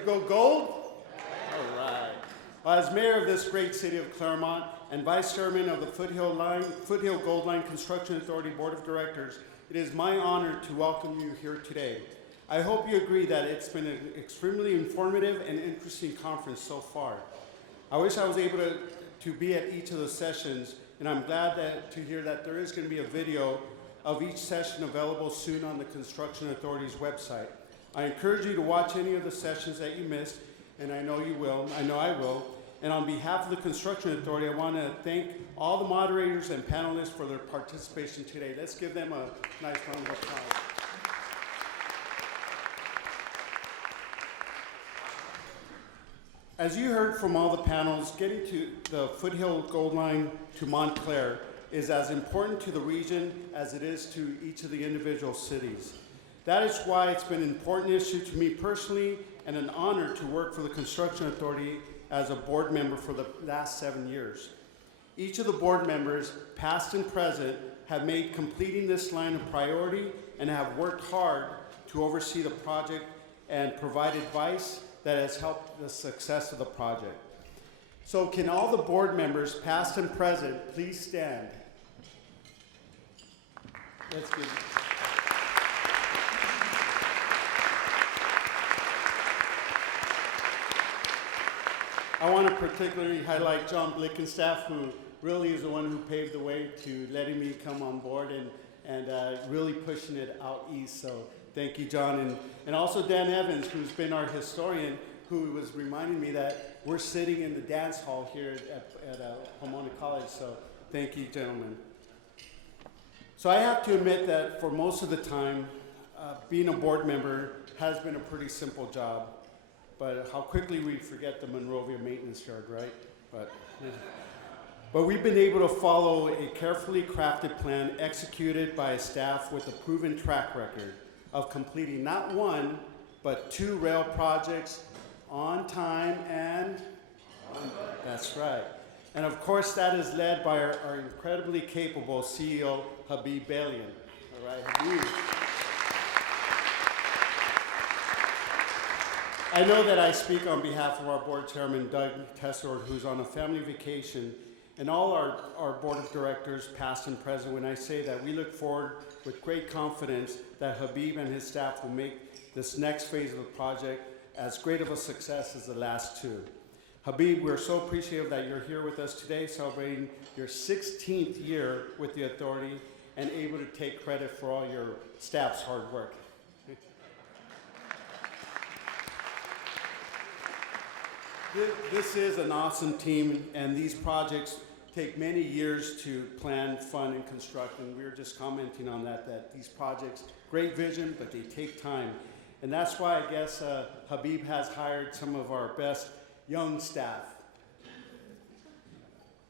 to go gold? All right. Well, as mayor of this great city of Claremont and vice chairman of the Foothill Gold Line Construction Authority Board of Directors, it is my honor to welcome you here today. I hope you agree that it's been an extremely informative and interesting conference so far. I wish I was able to be at each of the sessions, and I'm glad to hear that there is going to be a video of each session available soon on the Construction Authority's website. I encourage you to watch any of the sessions that you missed, and I know you will, I know I will. And on behalf of the Construction Authority, I want to thank all the moderators and panelists for their participation today. Let's give them a nice round of applause. As you heard from all the panels, getting to the Foothill Gold Line to Montclair is as important to the region as it is to each of the individual cities. That is why it's been an important issue to me personally and an honor to work for the Construction Authority as a board member for the last 7 years. Each of the board members, past and present, have made completing this line a priority and have worked hard to oversee the project and provide advice that has helped the success of the project. So can all the board members, past and present, please stand? Let's give it. I want to particularly highlight John Blickenstaff, who really is the one who paved the way to letting me come on board and really pushing it out east. So thank you, John. And also Dan Evans, who's been our historian, who was reminding me that we're sitting in the dance hall here at Pomona College. So thank you, gentlemen. So I have to admit that for most of the time, being a board member has been a pretty simple job. But how quickly we forget the Monrovia maintenance yard, right? But we've been able to follow a carefully crafted plan executed by a staff with a proven track record of completing not one, but 2 rail projects on time and that's right. And of course, that is led by our incredibly capable CEO, Habib Balian. All right, Habib. I know that I speak on behalf of our board chairman, Doug Tessord, who's on a family vacation, and all our board of directors, past and present, when I say that we look forward with great confidence that Habib and his staff will make this next phase of the project as great of a success as the last 2. Habib, we're so appreciative that you're here with us today, celebrating your 16th year with the authority and able to take credit for all your staff's hard work. This is an awesome team, and these projects take many years to plan, fund, and construct, and we were just commenting on that these projects, great vision, but they take time. And that's why I guess Habib has hired some of our best young staff.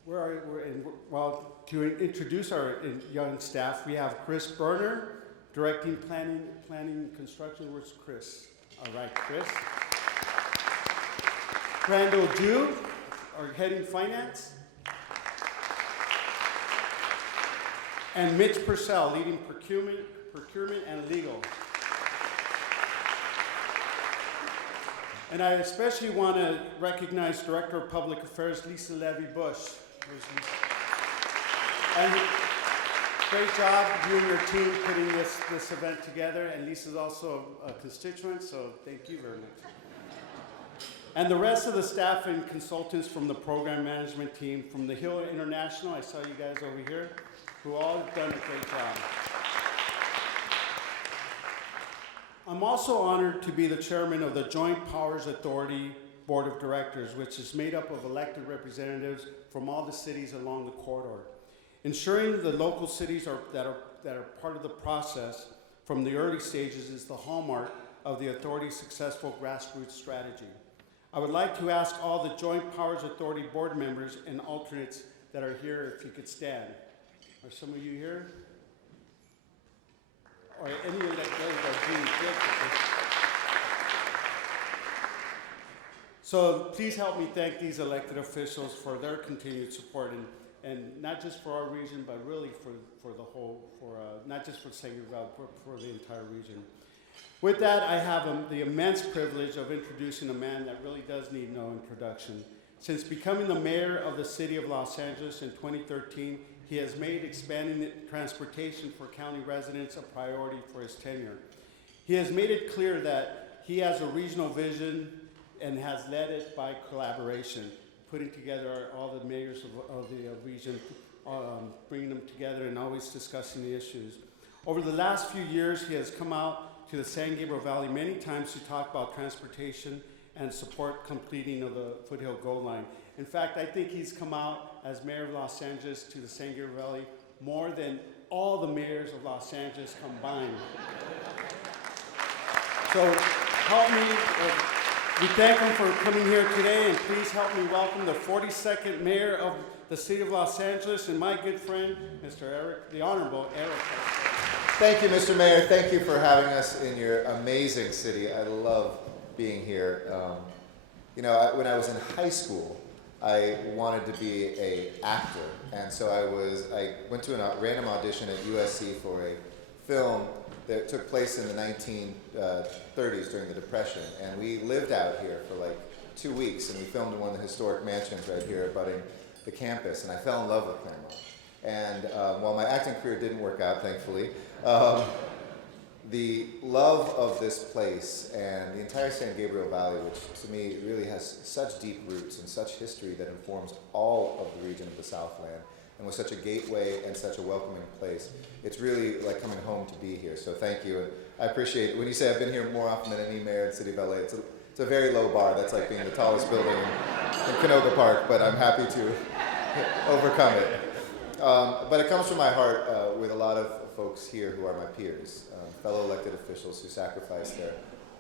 Well, to introduce our young staff, we have Chris Berner, directing planning and construction. Where's Chris? All right, Chris. Randall Dew, our heading finance. And Mitch Purcell, leading procurement and legal. And I especially want to recognize Director of Public Affairs, Lisa Levy-Bush. And great job, you and your team, putting this event together. And Lisa's also a constituent, so thank you very much. And the rest of the staff and consultants from the program management team, from the Hill International, I saw you guys over here, who all have done a great job. I'm also honored to be the chairman of the Joint Powers Authority Board of Directors, which is made up of elected representatives from all the cities along the corridor. Ensuring the local cities that are part of the process from the early stages is the hallmark of the authority's successful grassroots strategy. I would like to ask all the Joint Powers Authority board members and alternates that are here if you could stand. Are some of you here? Or any of that So please help me thank these elected officials for their continued support, and not just for our region, but really for the whole, not just for St. Gabriel, but for the entire region. With that, I have the immense privilege of introducing a man that really does need no introduction. Since becoming the mayor of the city of Los Angeles in 2013, he has made expanding transportation for county residents a priority for his tenure. He has made it clear that he has a regional vision and has led it by collaboration, putting together all the mayors of the region, bringing them together and always discussing the issues. Over the last few years, he has come out to the San Gabriel Valley many times to talk about transportation and support completing of the Foothill Gold Line. In fact, I think he's come out as mayor of Los Angeles to the San Gabriel Valley more than all the mayors of Los Angeles combined. So help me, we thank him for coming here today, and please help me welcome the 42nd mayor of the city of Los Angeles and my good friend, Mr. Eric, the Honorable Eric. Thank you, Mr. Mayor. Thank you for having us in your amazing city. I love being here. When I was in high school, I wanted to be an actor, and so I went to a random audition at USC for a film that took place in the 1930s during the Depression, and we lived out here for like 2 weeks, and we filmed in one of the historic mansions right here abutting the campus, and I fell in love with Claremont. And while my acting career didn't work out, thankfully, the love of this place and the entire San Gabriel Valley, which to me really has such deep roots and such history that informs all of the region of the Southland, and was such a gateway and such a welcoming place, it's really like coming home to be here. So thank you. And I appreciate it. When you say I've been here more often than any mayor in the city of LA, it's a very low bar. That's like being the tallest building in Canoga Park, but I'm happy to overcome it. But it comes from my heart with a lot of folks here who are my peers, fellow elected officials who sacrifice their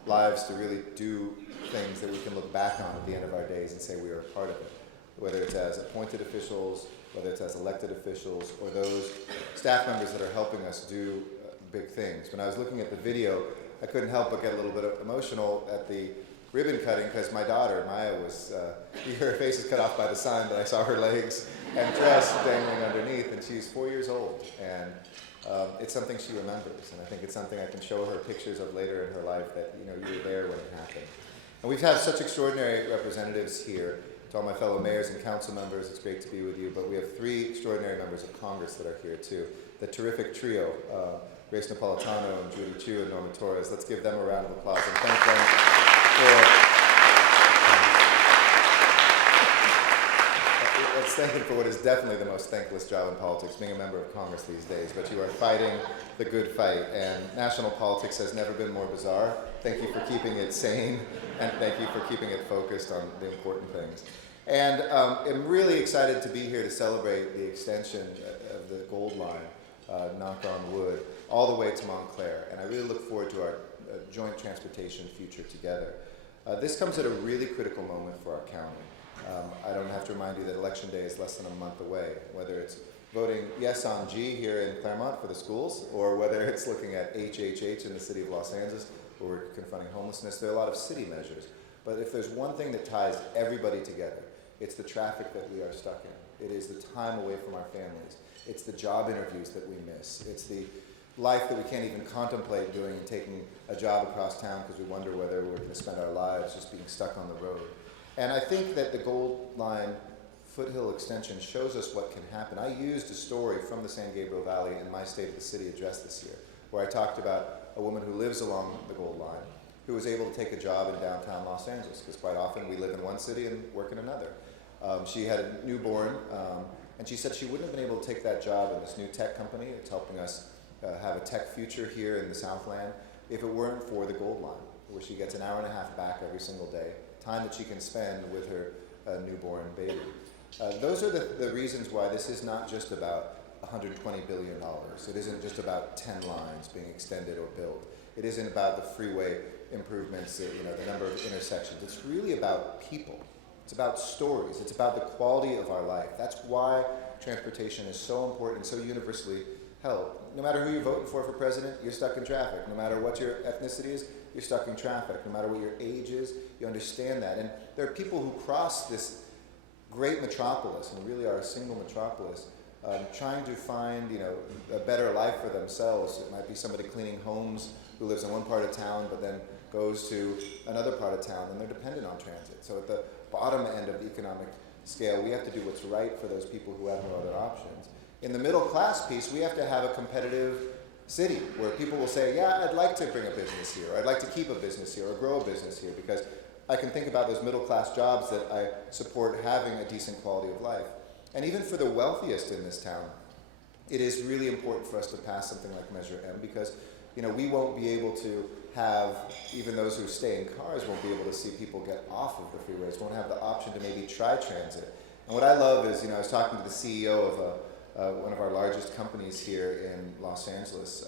lives to really do things that we can look back on at the end of our days and say we were a part of it, whether it's as appointed officials, whether it's as elected officials, or those staff members that are helping us do big things. When I was looking at the video, I couldn't help but get a little bit emotional at the ribbon cutting because my daughter, Maya, her face is cut off by the sign, but I saw her legs and dress dangling underneath, and she's 4 years old. And it's something she remembers, and I think it's something I can show her pictures of later in her life that, you were there when it happened. And we've had such extraordinary representatives here. To all my fellow mayors and council members, it's great to be with you, but we have 3 extraordinary members of Congress that are here too. The terrific trio, Grace Napolitano and Judy Chu and Norma Torres. Let's give them a round of applause and thank them let's thank them for what is definitely the most thankless job in politics, being a member of Congress these days, but you are fighting the good fight, and national politics has never been more bizarre. Thank you for keeping it sane, and thank you for keeping it focused on the important things. And I'm really excited to be here to celebrate the extension of the Gold Line, knock on wood, all the way to Montclair, and I really look forward to our joint transportation future together. This comes at a really critical moment for our county. I don't have to remind you that Election Day is less than a month away, whether it's voting yes on G here in Claremont for the schools, or whether it's looking at HHH in the city of Los Angeles, where we're confronting homelessness. There are a lot of city measures, but if there's one thing that ties everybody together, it's the traffic that we are stuck in. It is the time away from our families. It's the job interviews that we miss. It's the life that we can't even contemplate doing and taking a job across town because we wonder whether we're going to spend our lives just being stuck on the road. And I think that the Gold Line Foothill extension shows us what can happen. I used a story from the San Gabriel Valley in my State of the City address this year, where I talked about a woman who lives along the Gold Line, who was able to take a job in downtown Los Angeles, because quite often we live in one city and work in another. She had a newborn, and she said she wouldn't have been able to take that job in this new tech company. It's helping us have a tech future here in the Southland if it weren't for the Gold Line, where she gets an hour and a half back every single day, time that she can spend with her newborn baby. Those are the reasons why this is not just about $120 billion. It isn't just about 10 lines being extended or built. It isn't about the freeway improvements, the number of intersections. It's really about people. It's about stories. It's about the quality of our life. That's why transportation is so important and so universally held. No matter who you're voting for president, you're stuck in traffic. No matter what your ethnicity is, you're stuck in traffic. No matter what your age is, you understand that. And there are people who cross this great metropolis, and we really are a single metropolis, trying to find a better life for themselves. It might be somebody cleaning homes who lives in one part of town but then goes to another part of town, and they're dependent on transit. So at the bottom end of the economic scale, we have to do what's right for those people who have no other options. In the middle class piece, we have to have a competitive city where people will say, yeah, I'd like to bring a business here, or I'd like to keep a business here, or grow a business here, because I can think about those middle class jobs that I support having a decent quality of life. And even for the wealthiest in this town, it is really important for us to pass something like Measure M, because we won't be able to have, even those who stay in cars won't be able to see people get off of the freeways, won't have the option to maybe try transit. And what I love is, I was talking to the CEO of one of our largest companies here in Los Angeles.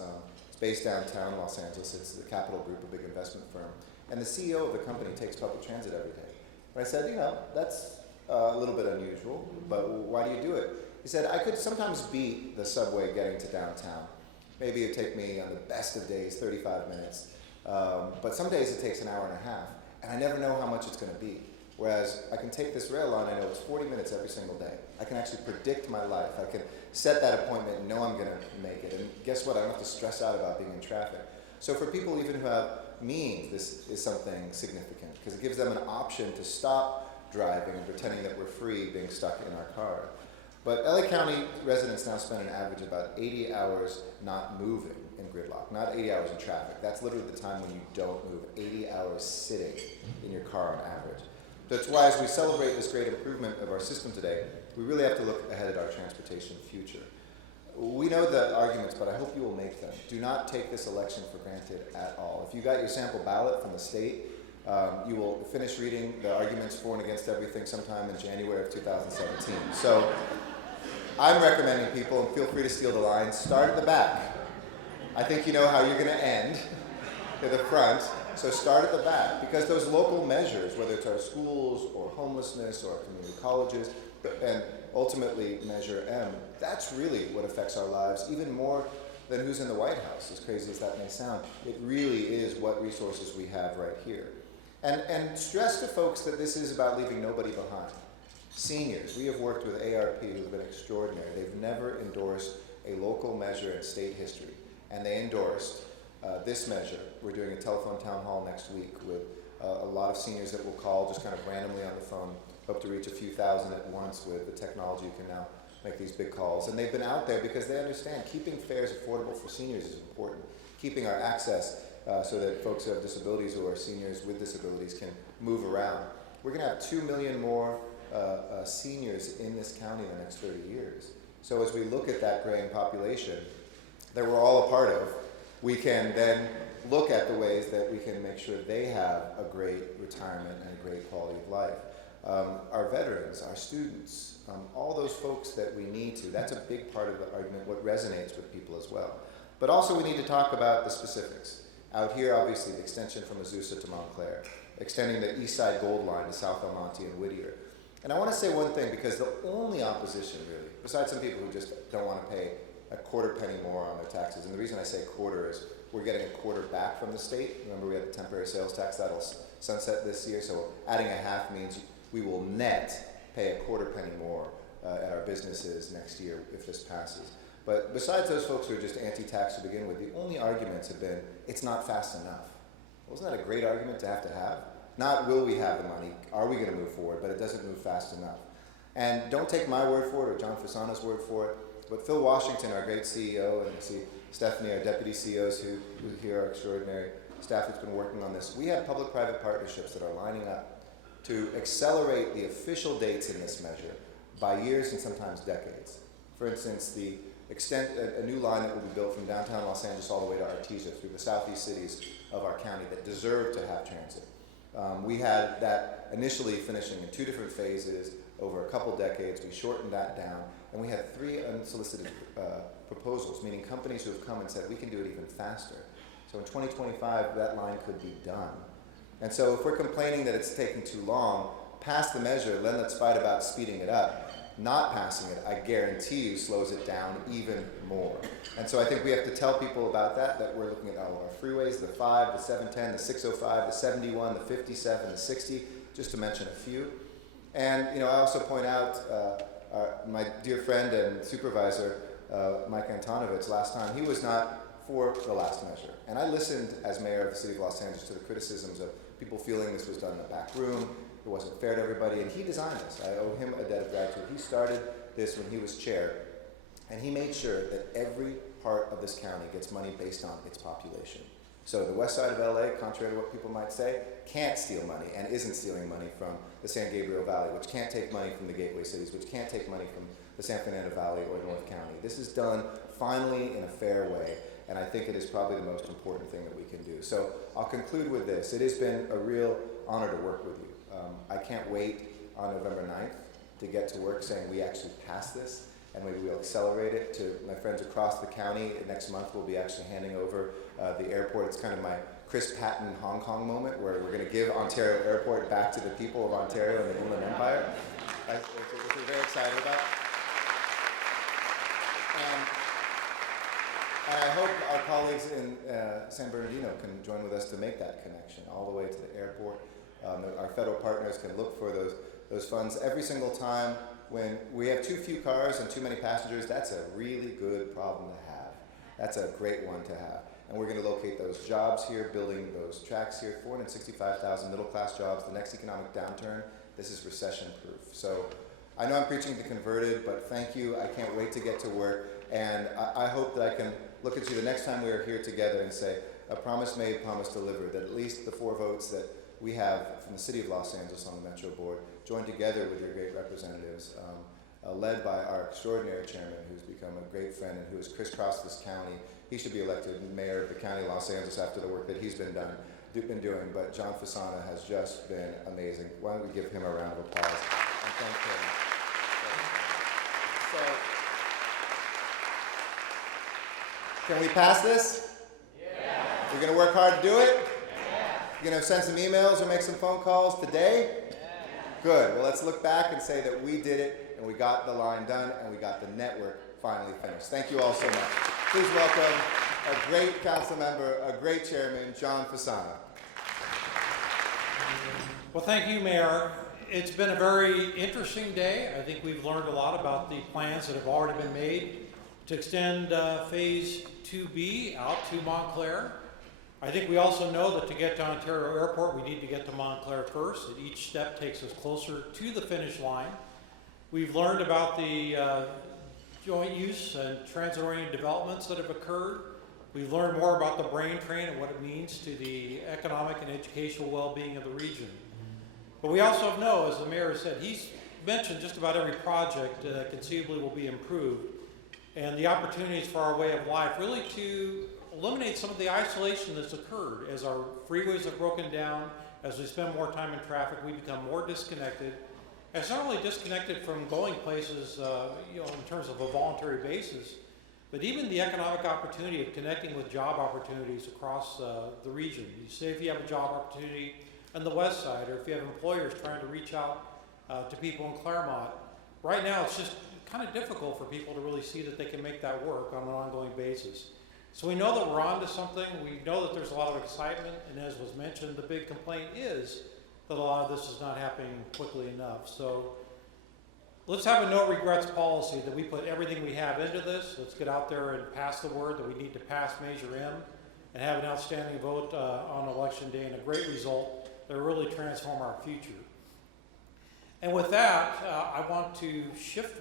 It's based downtown Los Angeles. It's the Capital Group, a big investment firm. And the CEO of the company takes public transit every day. And I said, that's a little bit unusual, but why do you do it? He said, I could sometimes beat the subway getting to downtown. Maybe it'd take me, on the best of days, 35 minutes. But some days it takes an hour and a half, and I never know how much it's going to be. Whereas I can take this rail line, I know it's 40 minutes every single day. I can actually predict my life. I can set that appointment and know I'm going to make it. And guess what? I don't have to stress out about being in traffic. So for people even who have means, this is something significant, because it gives them an option to stop driving and pretending that we're free being stuck in our car. But LA County residents now spend an average of about 80 hours not moving in gridlock, not 80 hours in traffic. That's literally the time when you don't move, 80 hours sitting in your car on average. That's why as we celebrate this great improvement of our system today, we really have to look ahead at our transportation future. We know the arguments, but I hope you will make them. Do not take this election for granted at all. If you got your sample ballot from the state, you will finish reading the arguments for and against everything sometime in January of 2017. So I'm recommending people, and feel free to steal the line, start at the back. I think you know how you're going to end at the front, so start at the back, because those local measures, whether it's our schools or homelessness or community colleges, and ultimately Measure M, that's really what affects our lives, even more than who's in the White House, as crazy as that may sound. It really is what resources we have right here. And stress to folks that this is about leaving nobody behind. Seniors, we have worked with ARP who've been extraordinary. They've never endorsed a local measure in state history, and they endorsed this measure. We're doing a telephone town hall next week with a lot of seniors that will call just kind of randomly on the phone. Hope to reach a few thousand at once with the technology. You can now make these big calls. And they've been out there because they understand keeping fares affordable for seniors is important. Keeping our access so that folks who have disabilities or seniors with disabilities can move around. We're going to have 2 million more seniors in this county in the next 30 years. So as we look at that graying population that we're all a part of, we can then look at the ways that we can make sure they have a great retirement and a great quality of life. Our veterans, our students, all those folks that we need to, that's a big part of the argument, what resonates with people as well. But also we need to talk about the specifics. Out here, obviously, the extension from Azusa to Montclair, extending the East Side Gold Line to South El Monte and Whittier. And I want to say one thing, because the only opposition, really, besides some people who just don't want to pay a quarter penny more on their taxes, and the reason I say quarter is we're getting a quarter back from the state. Remember, we had the temporary sales tax that'll sunset this year, so adding a half means we will net pay a quarter penny more at our businesses next year if this passes. But besides those folks who are just anti-tax to begin with, the only arguments have been, it's not fast enough. Wasn't that a great argument to have? Not will we have the money, are we going to move forward, but it doesn't move fast enough. And don't take my word for it or John Fasana's word for it, but Phil Washington, our great CEO, and see Stephanie, our deputy CEOs who here are extraordinary staff that's been working on this. We have public-private partnerships that are lining up to accelerate the official dates in this measure by years and sometimes decades. For instance, a new line that will be built from downtown Los Angeles all the way to Artesia through the southeast cities of our county that deserve to have transit. We had that initially finishing in 2 different phases over a couple decades. We shortened that down, and we had 3 unsolicited proposals, meaning companies who have come and said, we can do it even faster. So in 2025, that line could be done. And so if we're complaining that it's taking too long, pass the measure, then let's fight about speeding it up. Not passing it, I guarantee you, slows it down even more. And so I think we have to tell people about that we're looking at all of our freeways, the 5, the 710, the 605, the 71, the 57, the 60, just to mention a few. And I also point out my dear friend and supervisor, Mike Antonovich, last time, he was not for the last measure. And I listened as mayor of the city of Los Angeles to the criticisms of people feeling this was done in the back room, it wasn't fair to everybody, and he designed this. I owe him a debt of gratitude. He started this when he was chair, and he made sure that every part of this county gets money based on its population. So the west side of LA, contrary to what people might say, can't steal money and isn't stealing money from the San Gabriel Valley, which can't take money from the gateway cities, which can't take money from the San Fernando Valley or North County. This is done finally in a fair way, and I think it is probably the most important thing that we can do. So I'll conclude with this. It has been a real honor to work with you. I can't wait on November 9th to get to work saying we actually passed this, and maybe we'll accelerate it to my friends across the county. Next month we'll be actually handing over the airport. It's kind of my Chris Patton Hong Kong moment where we're going to give Ontario Airport back to the people of Ontario and the Inland Empire, which we're very excited about. And I hope our colleagues in San Bernardino can join with us to make that connection all the way to the airport. Our federal partners can look for those funds every single time. When we have too few cars and too many passengers, that's a really good problem to have. That's a great one to have. And we're going to locate those jobs here, building those tracks here, 465,000 middle-class jobs. The next economic downturn, this is recession-proof. So I know I'm preaching to converted, but thank you. I can't wait to get to work. And I hope that I can look at you the next time we are here together and say, a promise made, promise delivered, that at least the 4 votes that we have from the city of Los Angeles on the Metro Board, joined together with your great representatives, led by our extraordinary chairman, who's become a great friend and who has crisscrossed this county. He should be elected mayor of the county of Los Angeles after the work that he's been doing, but John Fasana has just been amazing. Why don't we give him a round of applause and thank him. So, can we pass this? Yeah. We're going to work hard to do it? You're going to send some emails or make some phone calls today? Yeah. Good. Well, let's look back and say that we did it, and we got the line done, and we got the network finally finished. Thank you all so much. Please welcome a great council member, a great chairman, John Fasana. Well, thank you, Mayor. It's been a very interesting day. I think we've learned a lot about the plans that have already been made to extend Phase 2B out to Montclair. I think we also know that to get to Ontario Airport, we need to get to Montclair first, that each step takes us closer to the finish line. We've learned about the joint use and transit-oriented developments that have occurred. We've learned more about the brain drain and what it means to the economic and educational well-being of the region. But we also know, as the mayor said, he's mentioned just about every project that conceivably will be improved, and the opportunities for our way of life really to eliminate some of the isolation that's occurred. As our freeways have broken down, as we spend more time in traffic, we become more disconnected. And it's not only disconnected from going places, in terms of a voluntary basis, but even the economic opportunity of connecting with job opportunities across the region. You say if you have a job opportunity on the west side, or if you have employers trying to reach out to people in Claremont, right now it's just kind of difficult for people to really see that they can make that work on an ongoing basis. So we know that we're on to something. We know that there's a lot of excitement, and as was mentioned, the big complaint is that a lot of this is not happening quickly enough. So let's have a no regrets policy, that we put everything we have into this. Let's get out there and pass the word that we need to pass Measure M and have an outstanding vote on Election Day and a great result that will really transform our future. And with that, I want to shift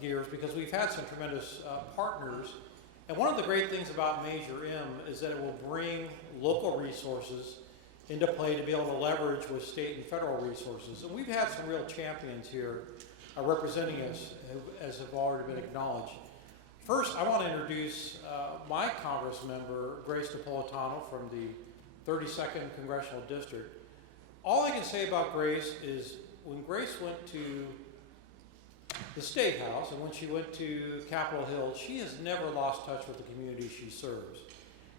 gears because we've had some tremendous partners. And one of the great things about Measure M is that it will bring local resources into play to be able to leverage with state and federal resources. And we've had some real champions here representing us, as have already been acknowledged. First, I want to introduce my Congress member, Grace Napolitano from the 32nd Congressional District. All I can say about Grace is when Grace went to the State House and when she went to Capitol Hill, she has never lost touch with the community she serves.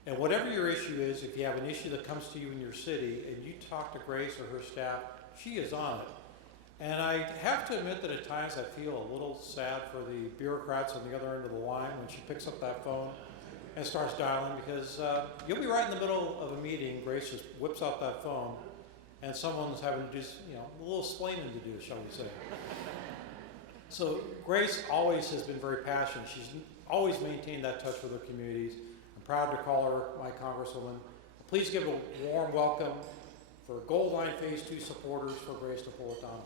And whatever your issue is, if you have an issue that comes to you in your city and you talk to Grace or her staff, she is on it. And I have to admit that at times I feel a little sad for the bureaucrats on the other end of the line when she picks up that phone and starts dialing, because you'll be right in the middle of a meeting, Grace just whips out that phone, and someone's having to do, a little explaining to do, shall we say. So Grace always has been very passionate. She's always maintained that touch with her communities. I'm proud to call her my Congresswoman. Please give a warm welcome for Gold Line Phase 2 supporters for Grace Napolitano.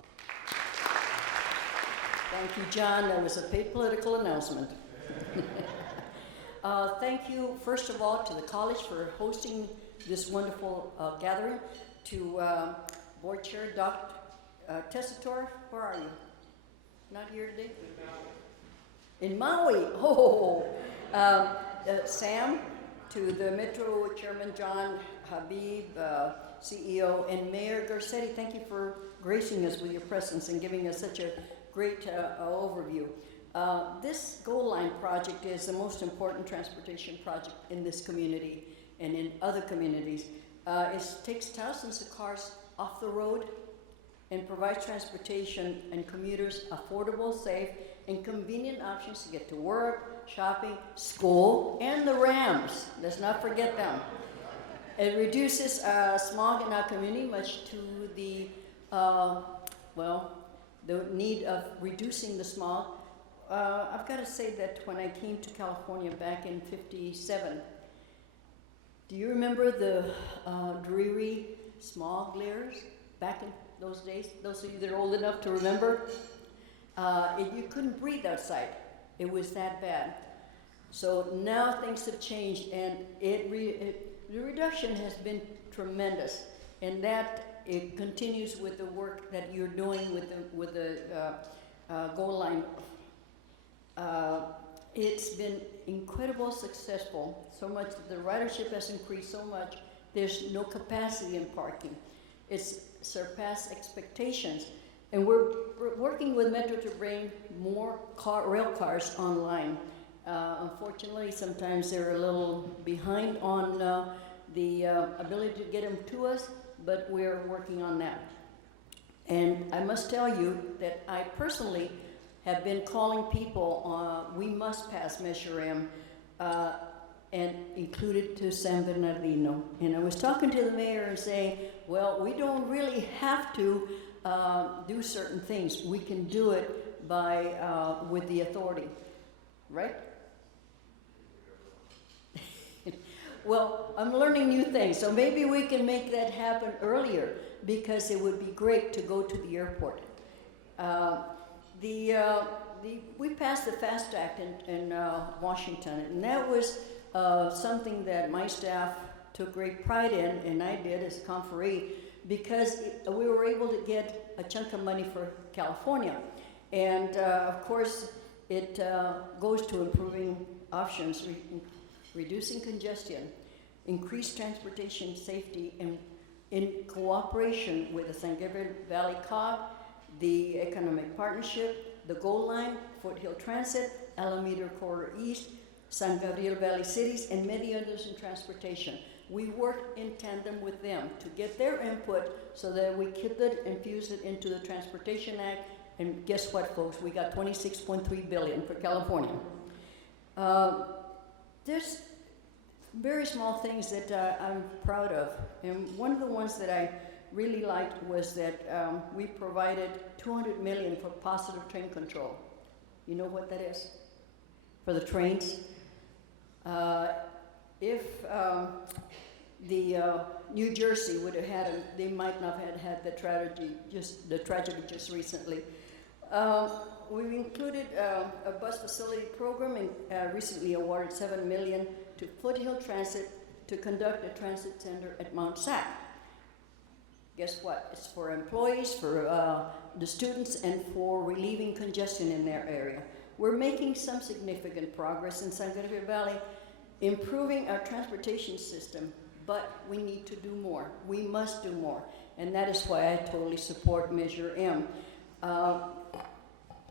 Thank you, John. That was a paid political announcement. Thank you, first of all, to the college for hosting this wonderful gathering. To Board Chair Dr. Tessitore, where are you? Not here today? In Maui. Oh, Sam, to the Metro Chairman John Habib, CEO, and Mayor Garcetti, thank you for gracing us with your presence and giving us such a great overview. This Gold Line project is the most important transportation project in this community and in other communities. It takes thousands of cars off the road and provides transportation and commuters affordable, safe, and convenient options to get to work, shopping, school, and the Rams. Let's not forget them. It reduces smog in our community, much to the, the need of reducing the smog. I've got to say that when I came to California back in '57, do you remember the dreary smog layers back in those days? Those of you that are old enough to remember? You couldn't breathe outside. It was that bad. So now things have changed, and the reduction has been tremendous, and that it continues with the work that you're doing with the Gold Line. It's been incredibly successful, so much that the ridership has increased so much. There's no capacity in parking. It's surpassed expectations, and we're working with Metro to bring more rail cars online. Unfortunately, sometimes they're a little behind on the ability to get them to us, but we're working on that. And I must tell you that I personally have been calling people, we must pass Measure M, and included to San Bernardino. And I was talking to the mayor and saying, well, we don't really have to do certain things. We can do it by, with the authority, right? Well, I'm learning new things, so maybe we can make that happen earlier, because it would be great to go to the airport. We passed the FAST Act in Washington, and that was something that my staff took great pride in, and I did as a conferee, because we were able to get a chunk of money for California. And of course, it goes to improving options, reducing congestion, increased transportation safety, and in cooperation with the San Gabriel Valley COG, the Economic Partnership, the Gold Line, Foothill Transit, Alameda Corridor East, San Gabriel Valley Cities, and many others in transportation. We worked in tandem with them to get their input so that we could infuse it into the Transportation Act. And guess what, folks? We got $26.3 billion for California. There's very small things that I'm proud of. And one of the ones that I really liked was that we provided $200 million for positive train control. You know what that is? For the trains. If the New Jersey would have had, they might not have had the tragedy just recently. We've included a bus facility program and recently awarded $7 million to Foothill Transit to conduct a transit center at Mount Sac. Guess what? It's for employees, for the students, and for relieving congestion in their area. We're making some significant progress in San Gabriel Valley, improving our transportation system, but we need to do more. We must do more, and that is why I totally support Measure M.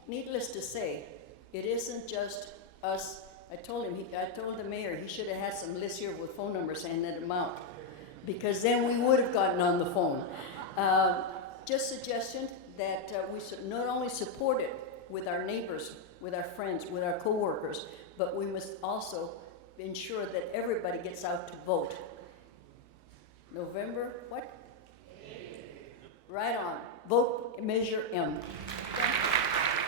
Needless to say, it isn't just us. I told the mayor he should have had some lists here with phone numbers and handed them out, because then we would have gotten on the phone. Just suggestion that we should not only support it with our neighbors, with our friends, with our coworkers, but we must also ensure that everybody gets out to vote. November, what? 8. Right on. Vote Measure M.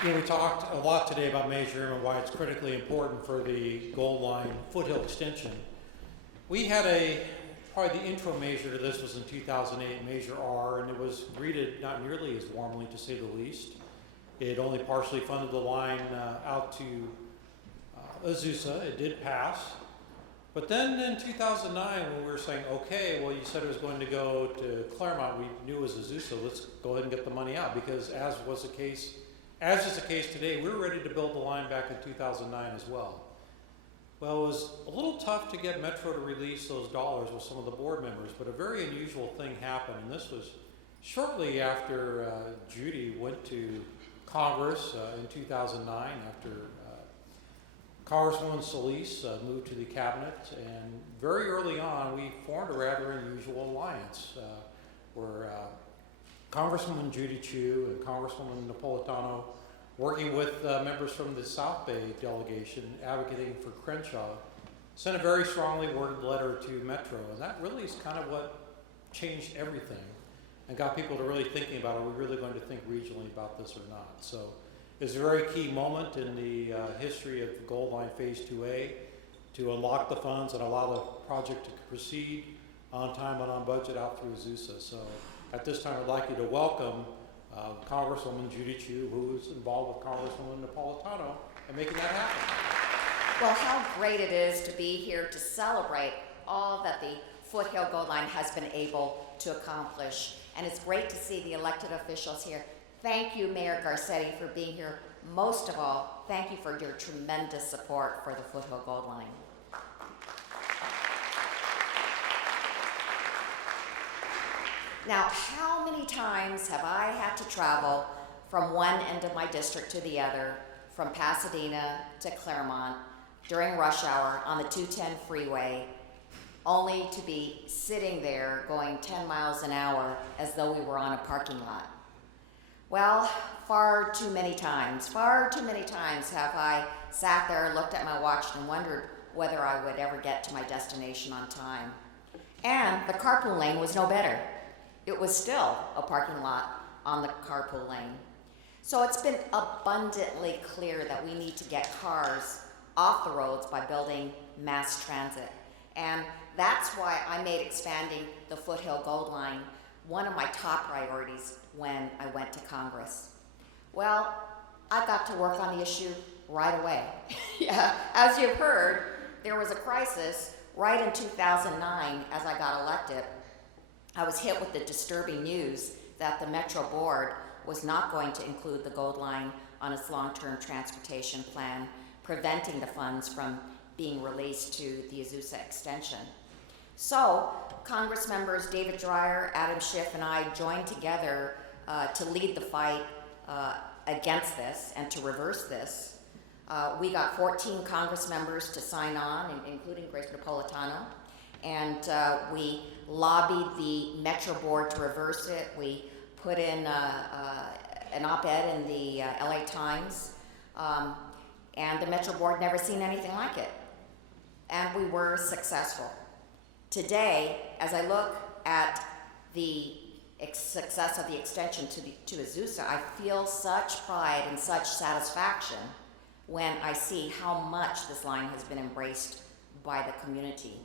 You know, we talked a lot today about Measure M and why it's critically important for the Gold Line Foothill extension. We had probably the intro measure to this was in 2008, Measure R, and it was greeted not nearly as warmly, to say the least. It only partially funded the line out to Azusa. It did pass. But then in 2009, when we were saying, okay, well, you said it was going to go to Claremont, we knew it was Azusa, let's go ahead and get the money out, because as is the case today, we were ready to build the line back in 2009 as well. Well, it was a little tough to get Metro to release those dollars with some of the board members, but a very unusual thing happened, and this was shortly after Judy went to Congress in 2009, after Congresswoman Solis moved to the cabinet, and very early on we formed a rather unusual alliance where Congresswoman Judy Chu and Congresswoman Napolitano, working with members from the South Bay delegation advocating for Crenshaw, sent a very strongly worded letter to Metro, and that really is kind of what changed everything and got people to really thinking about, are we really going to think regionally about this or not? So it's a very key moment in the history of the Gold Line Phase 2A to unlock the funds and allow the project to proceed on time and on budget out through Azusa. So at this time, I'd like you to welcome Congresswoman Judy Chu, who is involved with Congresswoman Napolitano in making that happen. Well, how great it is to be here to celebrate all that the Foothill Gold Line has been able to accomplish. And it's great to see the elected officials here. Thank you, Mayor Garcetti, for being here. Most of all, thank you for your tremendous support for the Foothill Gold Line. Now, how many times have I had to travel from one end of my district to the other, from Pasadena to Claremont, during rush hour on the 210 freeway, only to be sitting there going 10 miles an hour as though we were on a parking lot? Well, far too many times have I sat there, looked at my watch, and wondered whether I would ever get to my destination on time. And the carpool lane was no better. It was still a parking lot on the carpool lane. So it's been abundantly clear that we need to get cars off the roads by building mass transit. And that's why I made expanding the Foothill Gold Line one of my top priorities when I went to Congress. Well, I got to work on the issue right away. Yeah, as you've heard, there was a crisis right in 2009 as I got elected. I was hit with the disturbing news that the Metro Board was not going to include the Gold Line on its long-term transportation plan, preventing the funds from being released to the Azusa extension. So, Congress members David Dreyer, Adam Schiff, and I joined together to lead the fight against this and to reverse this. We got 14 Congress members to sign on, including Grace Napolitano, and we lobbied the Metro Board to reverse it. We put in an op-ed in the LA Times, and the Metro Board never seen anything like it. And we were successful. Today, as I look at the success of the extension to Azusa, I feel such pride and such satisfaction when I see how much this line has been embraced by the community.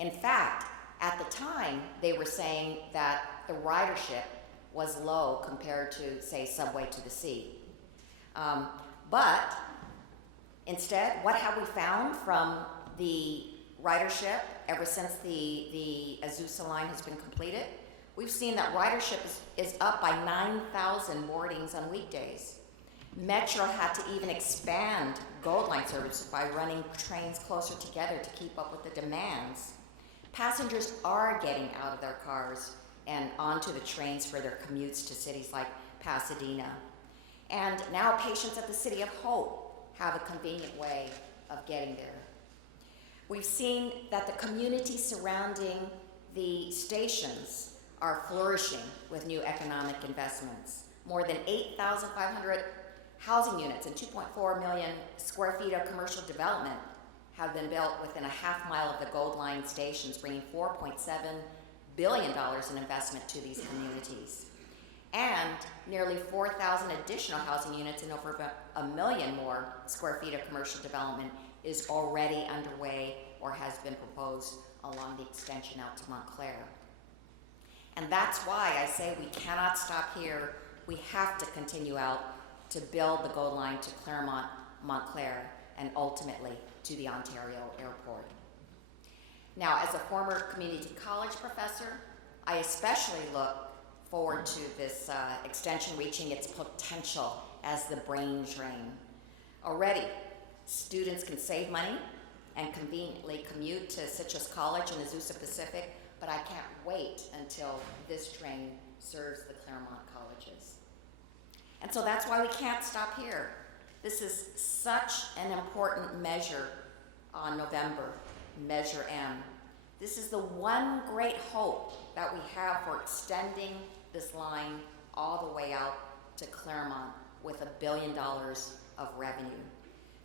In fact, at the time, they were saying that the ridership was low compared to, say, Subway to the Sea. But instead, what have we found from the ridership ever since the Azusa line has been completed? We've seen that ridership is up by 9,000 boardings on weekdays. Metro had to even expand Gold Line services by running trains closer together to keep up with the demands. Passengers are getting out of their cars and onto the trains for their commutes to cities like Pasadena. And now patients at the City of Hope have a convenient way of getting there. We've seen that the community surrounding the stations are flourishing with new economic investments. More than 8,500 housing units and 2.4 million square feet of commercial development have been built within a half mile of the Gold Line stations, bringing $4.7 billion in investment to these communities. And nearly 4,000 additional housing units and over 1 million more square feet of commercial development is already underway or has been proposed along the extension out to Montclair. And that's why I say we cannot stop here. We have to continue out to build the Gold Line to Claremont, Montclair, and ultimately to the Ontario Airport. Now, as a former community college professor, I especially look forward to this extension reaching its potential as the brain drain. Already, students can save money and conveniently commute to Citrus College in Azusa Pacific, but I can't wait until this train serves the Claremont colleges. And so that's why we can't stop here. This is such an important measure on November, Measure M. This is the one great hope that we have for extending this line all the way out to Claremont with $1 billion of revenue.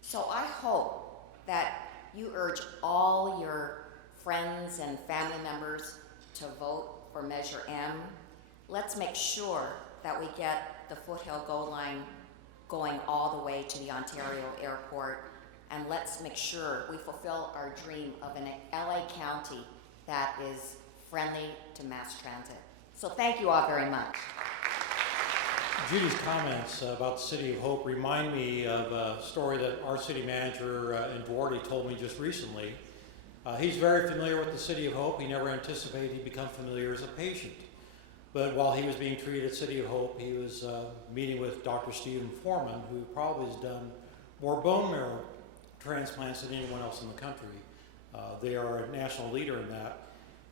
So I hope that you urge all your friends and family members to vote for Measure M. Let's make sure that we get the Foothill Gold Line going all the way to the Ontario Airport, and let's make sure we fulfill our dream of an LA County that is friendly to mass transit. So thank you all very much. Judy's comments about the City of Hope remind me of a story that our city manager in Vardy told me just recently. He's very familiar with the City of Hope. He never anticipated he'd become familiar as a patient. But while he was being treated at City of Hope, he was meeting with Dr. Stephen Foreman, who probably has done more bone marrow transplants than anyone else in the country. They are a national leader in that.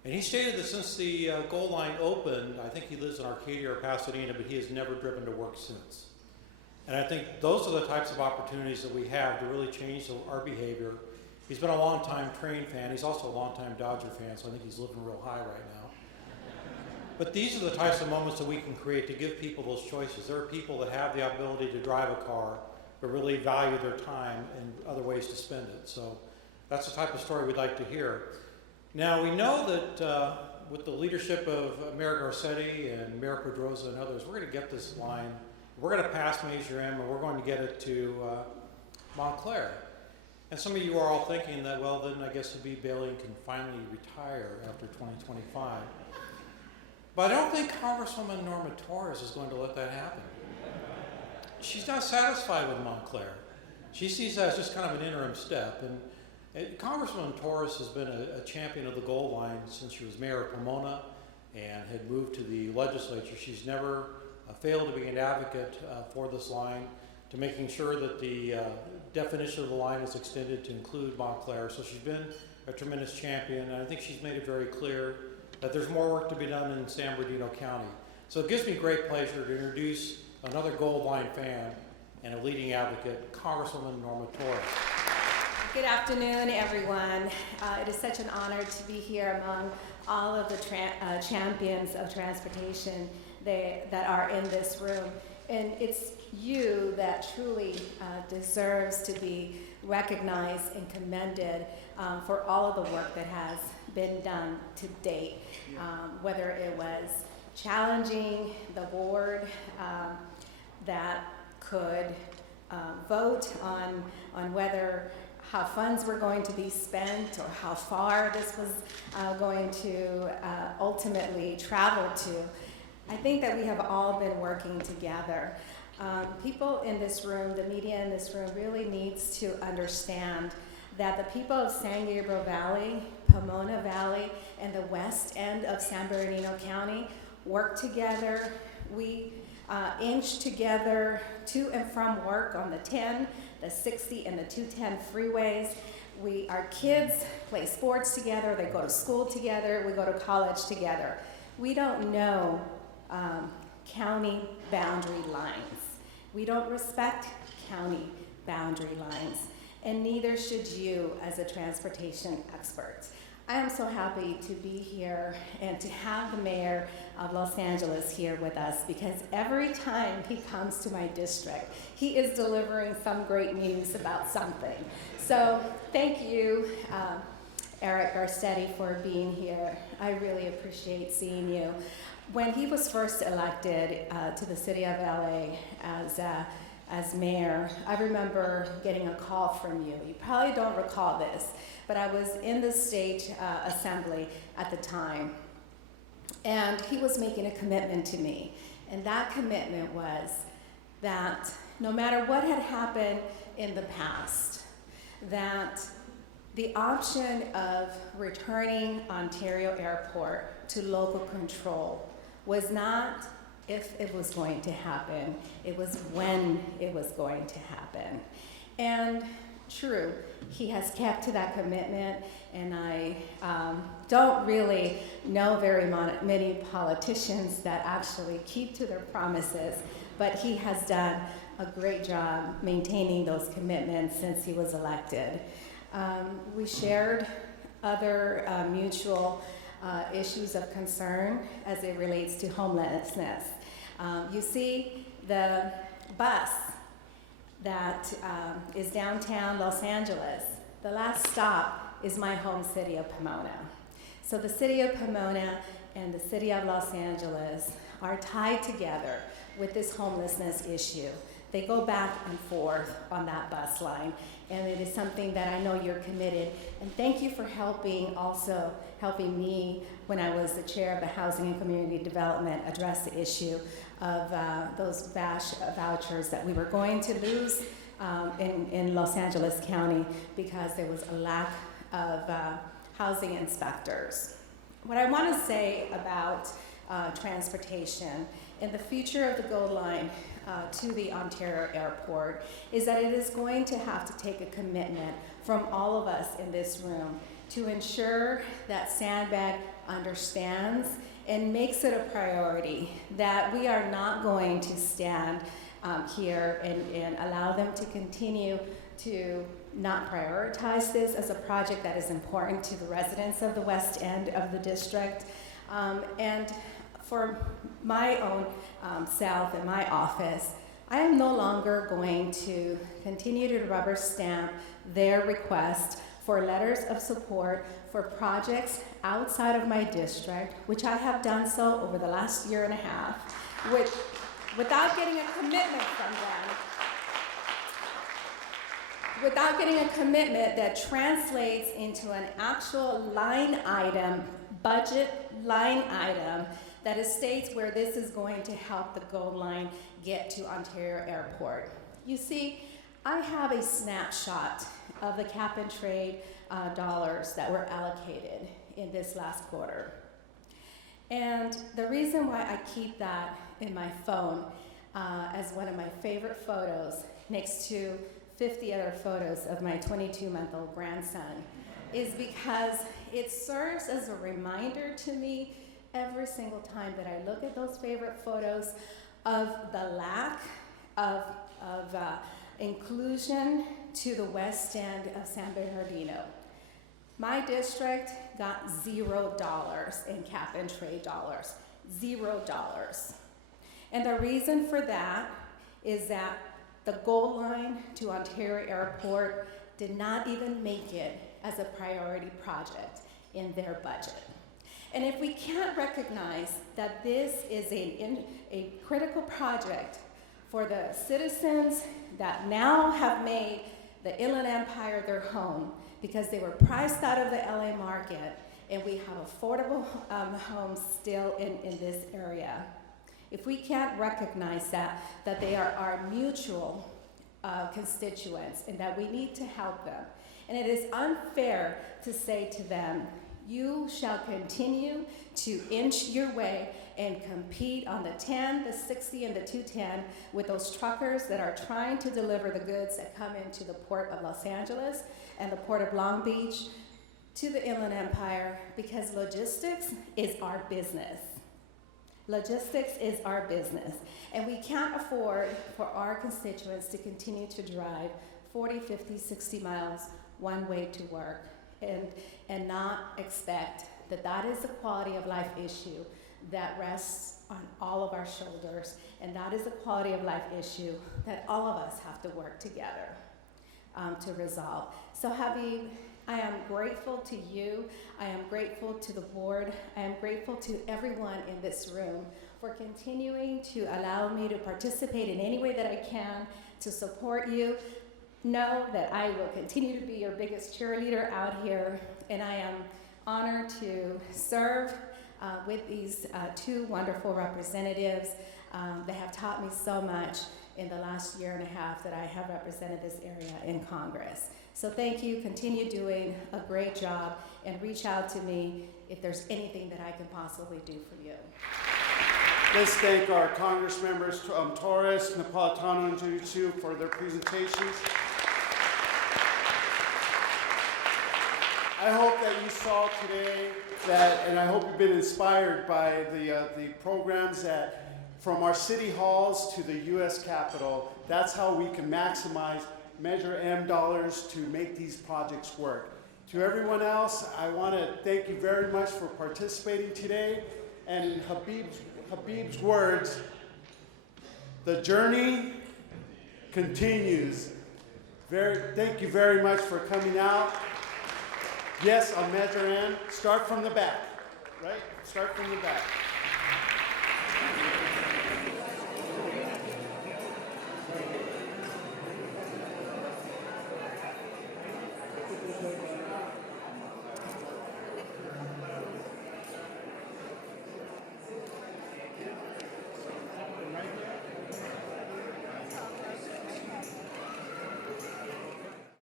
And he stated that since the Gold Line opened, I think he lives in Arcadia or Pasadena, but he has never driven to work since. And I think those are the types of opportunities that we have to really change our behavior. He's been a long-time Train fan. He's also a long-time Dodger fan, so I think he's living real high right now. But these are the types of moments that we can create to give people those choices. There are people that have the ability to drive a car, but really value their time and other ways to spend it. So that's the type of story we'd like to hear. Now, we know that with the leadership of Mayor Garcetti and Mayor Pedroza and others, we're going to get this line. We're going to pass Measure M, and we're going to get it to Montclair. And some of you are all thinking that, well, then I guess B. Bailey can finally retire after 2025. But I don't think Congresswoman Norma Torres is going to let that happen. She's not satisfied with Montclair. She sees that as just kind of an interim step. And Congresswoman Torres has been a champion of the Gold Line since she was mayor of Pomona and had moved to the legislature. She's never failed to be an advocate for this line, to making sure that the definition of the line is extended to include Montclair. So she's been a tremendous champion, and I think she's made it very clear that there's more work to be done in San Bernardino County. So it gives me great pleasure to introduce another Gold Line fan and a leading advocate, Congresswoman Norma Torres. Good afternoon, everyone. It is such an honor to be here among all of the champions of transportation that are in this room. And it's you that truly deserves to be recognized and commended for all of the work that has been done to date, whether it was challenging the board that could vote on whether how funds were going to be spent or how far this was going to ultimately travel to. I think that we have all been working together. People in this room, the media in this room, really needs to understand that the people of San Gabriel Valley, Pomona Valley, and the west end of San Bernardino County work together. We inch together to and from work on the 10, the 60, and the 210 freeways. Our kids play sports together, they go to school together, we go to college together. We don't know county boundary lines. We don't respect county boundary lines, and neither should you as a transportation expert. I am so happy to be here and to have the mayor of Los Angeles here with us, because every time he comes to my district, he is delivering some great news about something. So thank you, Eric Garcetti, for being here. I really appreciate seeing you. When he was first elected to the city of LA as as mayor, I remember getting a call from you. You probably don't recall this, but I was in the state assembly at the time, and he was making a commitment to me. And that commitment was that no matter what had happened in the past, that the option of returning Ontario Airport to local control was not if it was going to happen, it was when it was going to happen. And true, he has kept to that commitment, and I don't really know very many politicians that actually keep to their promises, but he has done a great job maintaining those commitments since he was elected. We shared other mutual issues of concern as it relates to homelessness. You see the bus that is downtown Los Angeles. The last stop is my home city of Pomona. So the city of Pomona and the city of Los Angeles are tied together with this homelessness issue. They go back and forth on that bus line, and it is something that I know you're committed. And thank you for helping me when I was the chair of the Housing and Community Development address the issue of those vouchers that we were going to lose in Los Angeles County because there was a lack of housing inspectors. What I want to say about transportation in the future of the Gold Line to the Ontario Airport is that it is going to have to take a commitment from all of us in this room to ensure that Sandbag understands and makes it a priority that we are not going to stand here and allow them to continue to not prioritize this as a project that is important to the residents of the west end of the district. And for my own self and my office, I am no longer going to continue to rubber stamp their request for letters of support for projects outside of my district, which I have done so over the last year and a half, without getting a commitment from them. Without getting a commitment that translates into an actual line item, budget line item, that states where this is going to help the Gold Line get to Ontario Airport. You see, I have a snapshot of the cap and trade dollars that were allocated in this last quarter. And the reason why I keep that in my phone as one of my favorite photos next to 50 other photos of my 22-month-old grandson is because it serves as a reminder to me every single time that I look at those favorite photos of the lack of inclusion to the west end of San Bernardino. My district got $0 in cap and trade dollars, $0. And the reason for that is that the Gold Line to Ontario Airport did not even make it as a priority project in their budget. And if we can't recognize that this is a critical project for the citizens that now have made the Inland Empire their home because they were priced out of the LA market, and we have affordable homes still in this area. If we can't recognize that they are our mutual constituents and that we need to help them, and it is unfair to say to them, you shall continue to inch your way and compete on the 10, the 60, and the 210 with those truckers that are trying to deliver the goods that come into the Port of Los Angeles and the Port of Long Beach to the Inland Empire, because logistics is our business. Logistics is our business, and we can't afford for our constituents to continue to drive 40, 50, 60 miles one way to work and not expect that is the quality of life issue that rests on all of our shoulders, and that is the quality of life issue that all of us have to work together to resolve. So Habib, I am grateful to you, I am grateful to the board, I am grateful to everyone in this room for continuing to allow me to participate in any way that I can to support you. Know that I will continue to be your biggest cheerleader out here, and I am honored to serve with these two wonderful representatives that have taught me so much in the last year and a half that I have represented this area in Congress. So thank you, continue doing a great job, and reach out to me if there's anything that I can possibly do for you. Let's thank our Congress members Torres, Napolitano, and Chu for their presentations. I hope that you saw today that, and I hope you've been inspired by the programs that from our city halls to the U.S. Capitol. That's how we can maximize Measure M dollars to make these projects work. To everyone else, I want to thank you very much for participating today. And in Habib's words, the journey continues. Thank you very much for coming out. Yes, on Measure M, start from the back, right? Start from the back.